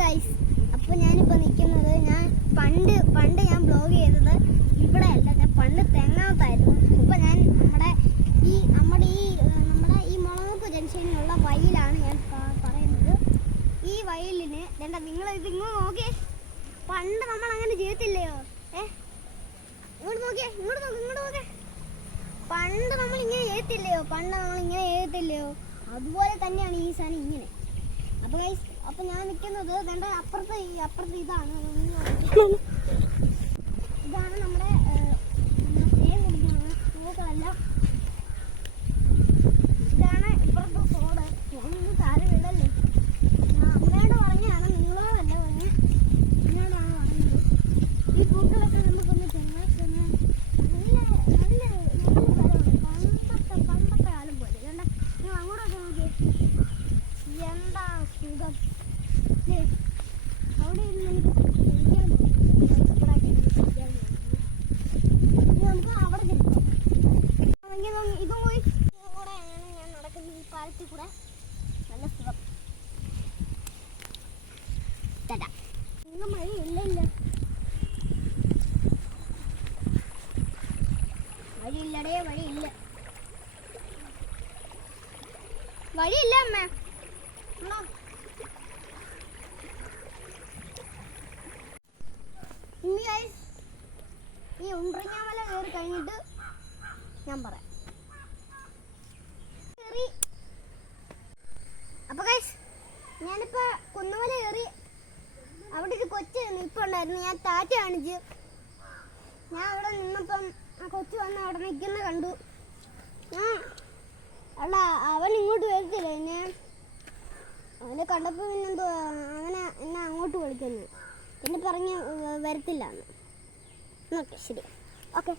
Guys, അപ്പോൾ ഞാനിപ്പോൾ നിൽക്കുന്നത് പണ്ട് ഞാൻ ബ്ലോഗ് ചെയ്തത് ഇവിടെ അല്ല, ഞാൻ പണ്ട് തെങ്ങാത്തായിരുന്നു. ഇപ്പോൾ ഞാൻ നമ്മുടെ ഈ മുളകുപ്പ് ജംഗ്ഷനിലുള്ള വയലാണ് ഞാൻ പറയുന്നത്. ഈ വയലിന് നിങ്ങൾ ഇത് ഇങ്ങോട്ട് നോക്കിയേ, പണ്ട് നമ്മൾ അങ്ങനെ ചെയ്യത്തില്ലയോ? ഇങ്ങോട്ട് നോക്കിയേ. പണ്ട് നമ്മൾ ഇങ്ങനെ ചെയ്യത്തില്ലയോ? അതുപോലെ തന്നെയാണ് ഈ സാധനം ഇങ്ങനെ. അപ്പോൾ ഞാൻ നിൽക്കുന്നത് അപ്പുറത്ത് ഇതാണ് നമ്മുടെ തേൻ കുടിക്കുന്ന പൂക്കളെല്ലാം. ഇതാണ് ഇപ്പുറത്തെ തോട്. ഞാനിന്ന് താഴെ വീടല്ലേ, അമ്മയോട് പറഞ്ഞാണ്, നിങ്ങളോടല്ല പറഞ്ഞ്, എന്നോടാണ് പറഞ്ഞത്. ഈ പൂക്കളൊക്കെ നമുക്കൊന്ന് ചെന്ന് പണ്ടത്തെ കാലം പോലെ. നിങ്ങൾ അങ്ങോട്ടൊക്കെ നോക്കിയേ, എന്താ സുഖം. അവിടെ ഇരുന്ന് നമുക്ക് അവിടെ ചെല്ലാം. ഇതും പോയി കൂടെയാണ് ഞാൻ നടക്കുന്ന ഈ പാലത്തിൽ കൂടെ. നല്ല സുഖം. ഇന്ന് മഴയില്ല, വഴിയില്ല അമ്മ. ഈ ഉംബ്രിഞ്ഞാമല കയറി കഴിഞ്ഞിട്ട് ഞാൻ പറയാം. അപ്പൊ ഗൈസ്, ഞാനിപ്പോ കുന്നുമല കയറി. അവിടെ ഒരു കൊച്ചു നിൽപ്പുണ്ടായിരുന്നു. ഞാൻ ടാറ്റ കാണിച്ച്. ഞാൻ അവിടെ നിന്നപ്പം ആ കൊച്ചു വന്ന് അവിടെ നിൽക്കുന്ന കണ്ടു. അല്ല, അവൻ ഇങ്ങോട്ട് വരത്തില്ല. അവനെ കണ്ടപ്പോൾ പിന്നെന്തോ അങ്ങനെ എന്നെ അങ്ങോട്ട് വിളിക്കുന്നു. പിന്നെ പറഞ്ഞ് വരത്തില്ല എന്ന്. ഓക്കെ, ശരി, ഓക്കെ.